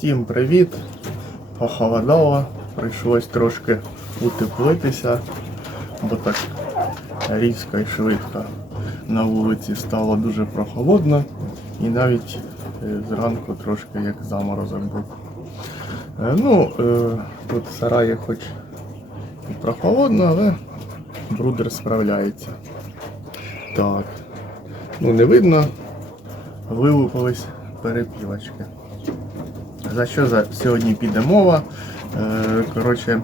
Всім привіт! Похолодало, прийшлось трошки утеплитися, бо так різко і швидко на вулиці стало дуже прохолодно і навіть е, зранку трошки як заморозок був. Е, Ну, е, тут в сараї хоч і прохолодно, але брудер справляється. Так. Ну не видно, вилупились перепілочки. За що за сьогодні піде мова? Е, коротше, е,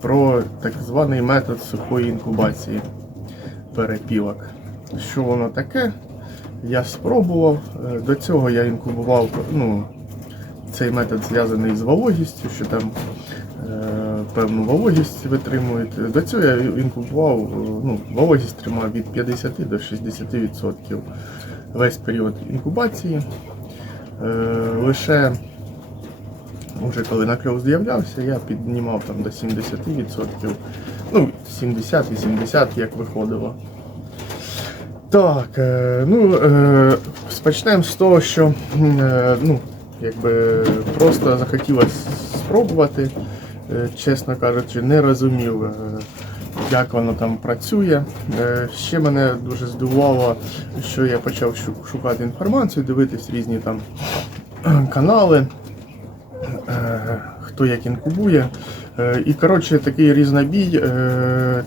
про так званий метод сухої інкубації перепілок. Що воно таке? Я спробував. Е, До цього я інкубував, ну, цей метод зв'язаний з вологістю, що там е, певну вологість витримують. До цього я інкубував, ну, вологість тримав від 50 до 60% весь період інкубації. Е, лише вже коли накльов з'являвся, я піднімав там до 70%. Ну, 70-80, як виходило. Так, е, ну е, почнемо з того, що е, ну, якби просто захотілося спробувати. Е, чесно кажучи, не розумів, е, як воно там працює. Е, ще мене дуже здивувало, що я почав шукати інформацію, дивитись різні там канали, е, хто як інкубує. Е, І коротше такий різнобій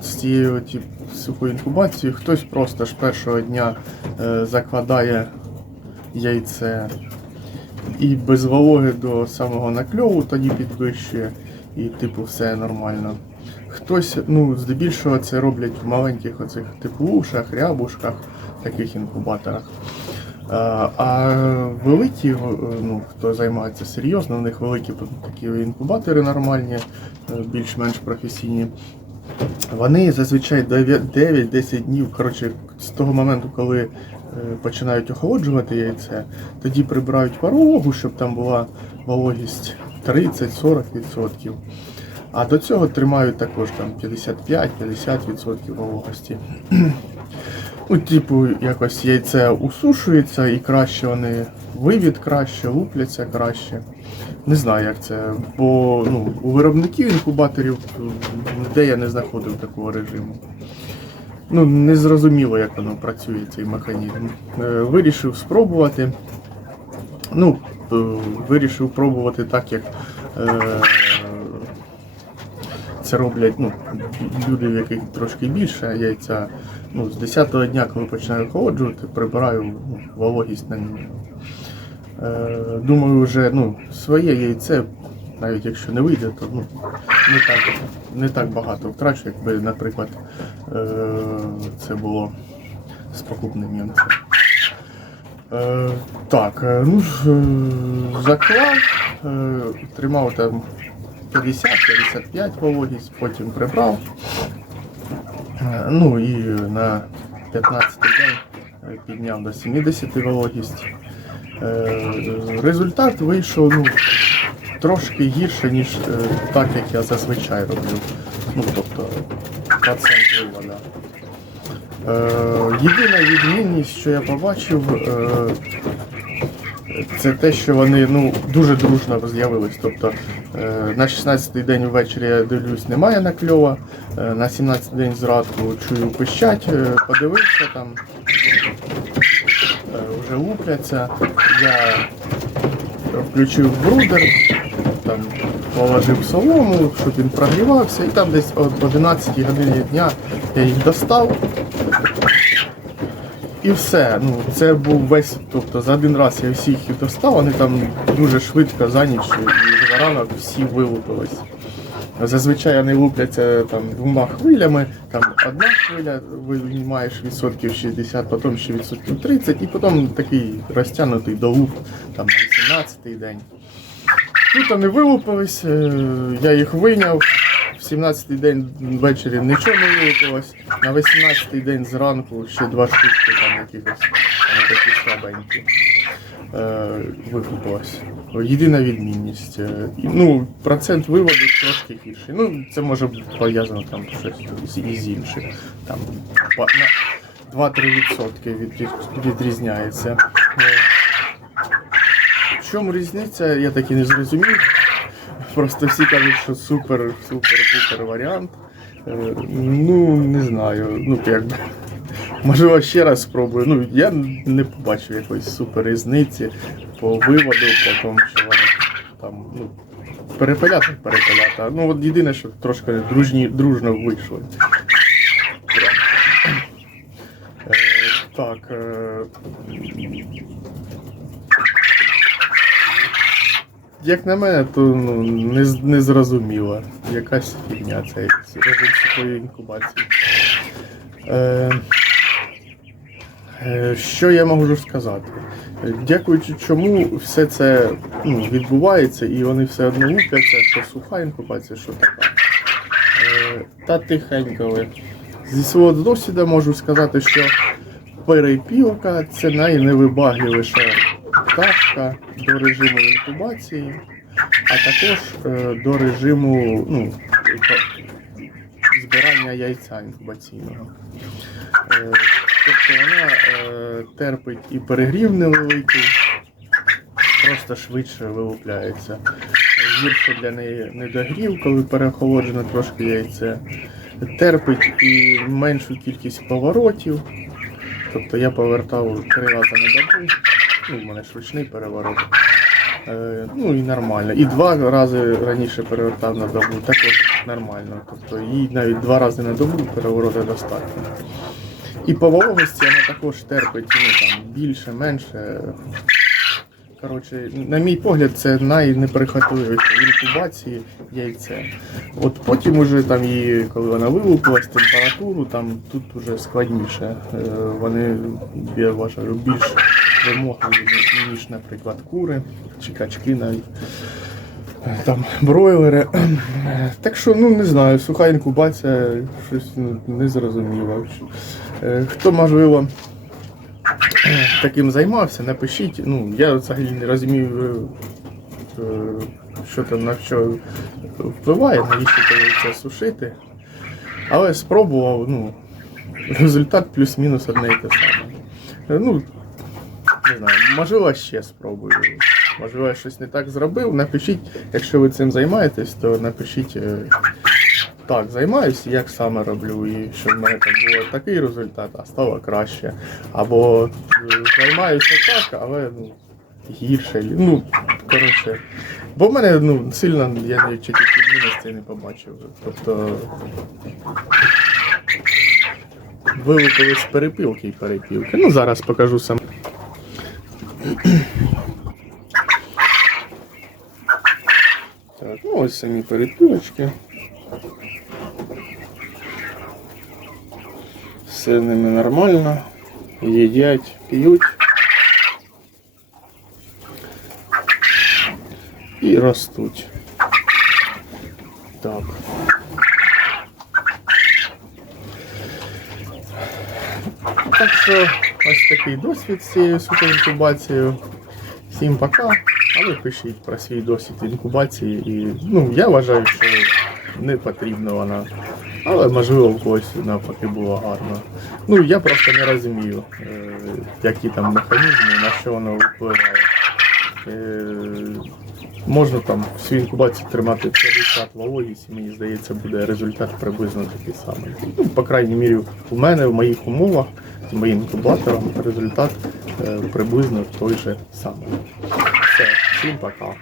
з цією сухою інкубацією. Хтось просто ж першого дня закладає яйце і без вологи до самого накльову тоді підвищує, і типу все нормально. Хтось, ну, здебільшого це роблять в маленьких оцих типу ушах, рябушках, таких інкубаторах. А, великі, е, ну, хто займається серйозно, у них великі такі інкубатори нормальні, е, більш-менш професійні. Вони зазвичай 9-10 днів, коротше, з того моменту, коли е, починають охолоджувати яйце, тоді прибирають вологу, щоб там була вологість 30-40%. А до цього тримають також там 55-50% вологості. Ну, типу, якось яйце усушується і краще вони вивід краще, лупляться краще. Не знаю, як це. Бо ну, у виробників інкубаторів ніде я не знаходив такого режиму. Ну, не зрозуміло, як воно працює, цей механізм. Е, Вирішив спробувати. Ну, е, вирішив пробувати так, як е, це роблять ну, люди, в яких трошки більше яйця. Ну, з 10-го дня, коли починаю охолоджувати, прибираю ну, вологість на мінімум. Е, думаю, вже ну, своє яйце, навіть якщо не вийде, то ну, не, так, не так багато втрачу, якби, наприклад, е, це було з покупним яйцем. Е, так, е, ну е, заклав, е, тримав там 50-55 вологість, потім прибрав. Е, Ну і на 15-й день е, підняв до 70 вологість. Е, Результат вийшов ну, трошки гірше, ніж так, як я зазвичай роблю. Ну, тобто процент вивода. Е, Єдина відмінність, що я побачив, це те, що вони ну, дуже дружно з'явились. Тобто е, на 16-й день ввечері я дивлюсь, немає накльова, е, на 17-й день зранку чую пищать, е, подивився там, вже лупляться. Я включив брудер, там положив солому, щоб він прогрівався, і там десь о 11 годині дня я їх достав. І все. Ну, це був весь, тобто за один раз я всіх їх достав, вони там дуже швидко за ніч і за ранок всі вилупились. Зазвичай вони лупляться там двома хвилями, там одна хвиля, виймаєш відсотків 60, потім ще відсотків 30, і потім такий розтягнутий долуп там на 18-й день. Тут вони вилупились, е, я їх вийняв. В 17-й день ввечері нічого не вилупилось. На 18-й день зранку ще два штучки там якихось вони такі слабенькі. Е, викупилось. Єдина відмінність. е, Ну, процент виводу трошки гірший. Ну, це може бути пов'язано там щось із іншим. Там на 2-3% відрі- відрізняється. Е, чому різниця, я так і не зрозумів. Просто всі кажуть, що супер, супер, супер варіант. Е, Ну, не знаю. Ну, якби. Можливо, ще раз спробую. Ну, я не побачив якоїсь супер різниці по виводу, по тому, що вони там, ну, перепиляти, перепиляти. Ну, от єдине, що трошки дружні, дружно вийшли. Прям. Е, так. Е, як на мене, то ну, не, не зрозуміло. Якась фігня це якийсь режим сухої інкубації. Е, е, що я можу сказати? Дякуючи чому все це ну, відбувається і вони все одно лупляться, що суха інкубація, що така. Е, та тихенько. Зі свого досвіду можу сказати, що перепілка це найневибагливіша пташка до режиму інкубації, а також е, до режиму ну, збирання яйця інкубаційного. Е, тобто вона е, терпить і перегрів невеликий, просто швидше вилупляється. Гірше для неї недогрів, коли переохолоджено трошки яйце. Терпить і меншу кількість поворотів. Тобто я повертав три рази на добу. Ну, у мене ж ручний переворот. Е, ну і нормально. І два рази раніше перевертав на добу, також нормально. Тобто їй навіть два рази на добу перевороти достатньо. І по вологості вона також терпить ну, там, більше, менше. Коротше, на мій погляд, це найнеприхотливіше в інкубації яйце. От потім уже там її, коли вона вилупилась, температуру, там тут уже складніше. Е, Вони, я вважаю, більш вимогливі, ніж, наприклад, кури чи качки навіть. Е, Там бройлери. Е, Так що, ну не знаю, суха інкубація, щось не зрозуміло. Е, Хто можливо таким займався, напишіть. Ну, я взагалі не розумію, що там на що впливає, навіщо це сушити. Але спробував, ну, результат плюс-мінус одне і те саме. Ну, не знаю, можливо, ще спробую. Можливо, я щось не так зробив. Напишіть, якщо ви цим займаєтесь, то напишіть. е, Так, займаюся, як саме роблю, і що в мене там було такий результат, а стало краще. Або е, займаюся так, але ну, гірше. Ну, коротше. Бо в мене ну, сильно я тільки відмінності не побачив. Тобто вилупили з перепілки і перепілки. Ну, зараз покажу сам. Так, ну ось самі перепілочки. Все з ними нормально. Їдять, п'ють. І ростуть. Так. Так що ось такий досвід з цією суперінкубацією. Всім пока. А ви пишіть про свій досвід інкубації. І, ну, я вважаю, що не потрібна вона. Але можливо в когось навпаки було гарно. Ну я просто не розумію, е, які там механізми, на що воно впливає. Е, можна там всю інкубацію тримати 50 вологість, і мені здається, буде результат приблизно такий самий. Ну, по крайній мірі, у мене в моїх умовах моїм інкубатором результат е, приблизно той же самий. Все, всім пока.